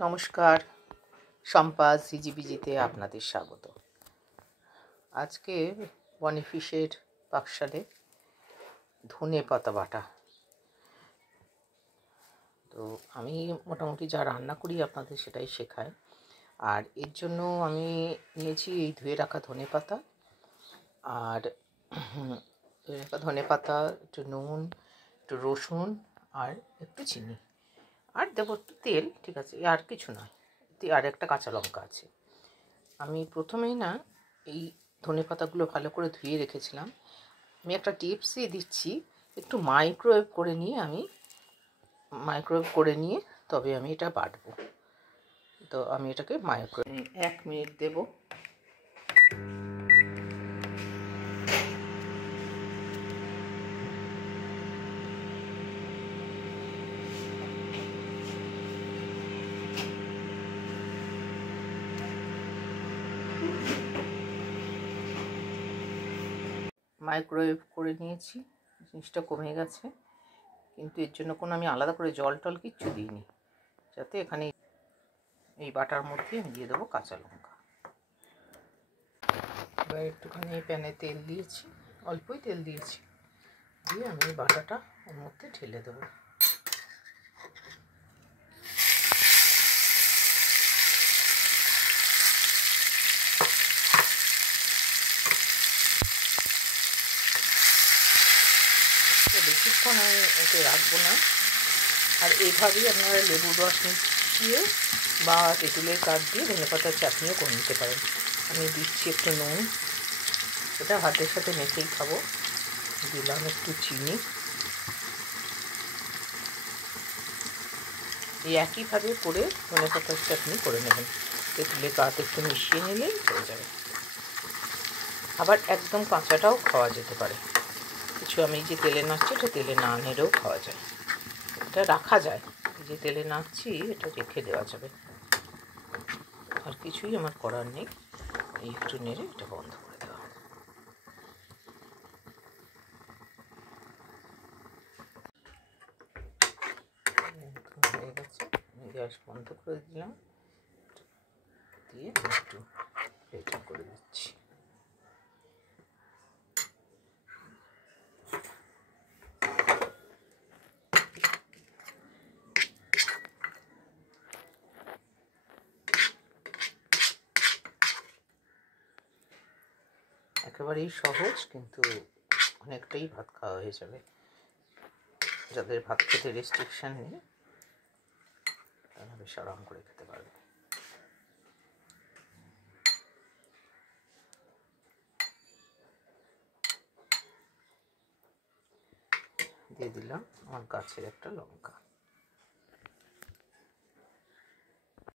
নমস্কার, শম্পা সিজিবিজিতে আপনাদের স্বাগত। আজকে বনিফিশের পাকশালে ধনে পাতা বাটা। তো আমি মোটামুটি যা রান্না করি আপনাদের সেটাই শেখাই। আর এর জন্য আমি নিয়েছি এই ধুয়ে রাখা ধনে পাতা, আর ধুয়ে রাখা ধনে পাতা, একটু নুন, একটু রসুন আর একটু চিনি, আর দেবো একটু তেল। ঠিক আছে, আর কিছু নয়। আর একটা কাঁচা লঙ্কা আছে। আমি প্রথমেই না এই ধনে পাতাগুলো ভালো করে ধুয়ে রেখেছিলাম। আমি একটা টিপসই দিচ্ছি, একটু মাইক্রোওয়েভ করে নিয়ে তবে আমি এটা বাটবো। তো আমি এটাকে মাইক্রোওয়েভ 1 মিনিট দেবো। মাইক্রোওয়েভ করে নিয়েছি, জিনিসটা কমে গেছে, কিন্তু এর জন্য কোনো আমি আলাদা করে জল টল কিচ্ছু দিইনি, যাতে এখানে এই বাটার মধ্যে আমি দিয়ে দেবো কাঁচা লঙ্কা। এবার একটুখানি প্যানে তেল দিয়েছি, অল্পই তেল দিয়েছি, দিয়ে আমি এই বাটাটা ওর মধ্যে ঢেলে দেবো। বেশিক্ষণ আমি ওকে রাখবো না। আর এইভাবেই আপনারা লেবুর রস মিশিয়ে বা তেঁতুলের কাঠ দিয়ে ধনেপাতার চাটনিও করে নিতে পারেন। আমি দিচ্ছি একটু নুন, এটা ভাতের সাথে মেখেই খাবো। দিলাম একটু চিনি। এই একইভাবে করে ধনেপাতার চাটনি করে নেবেন। তেঁতুলের কাঠ একটু মিশিয়ে নিলেই হয়ে যাবে। আবার একদম কাঁচাটাও খাওয়া যেতে পারে। কিছু আমি যে তেলে নাড়ছি, এটা তেলে না নেড়েও খাওয়া যায়, এটা রাখা যায়। যে তেলে নাড়ছি এটা রেখে দেওয়া যাবে। আর কিছুই আমার করার নেই, এই একটু নেড়ে এটা বন্ধ করে দেওয়া। হয়ে গেছে, গ্যাস বন্ধ করে দিলাম, দিয়ে একটু এটা করে দিচ্ছি। একেবারেই সহজ, কিন্তু অনেকটাই ভাত খাওয়া হয়ে যাবে। যাদের ভাত খেতে রেস্ট্রিকশান নেই তারা বেশ আরাম করে খেতে পারবে। দিয়ে দিলাম আমার গাছের একটা লঙ্কা।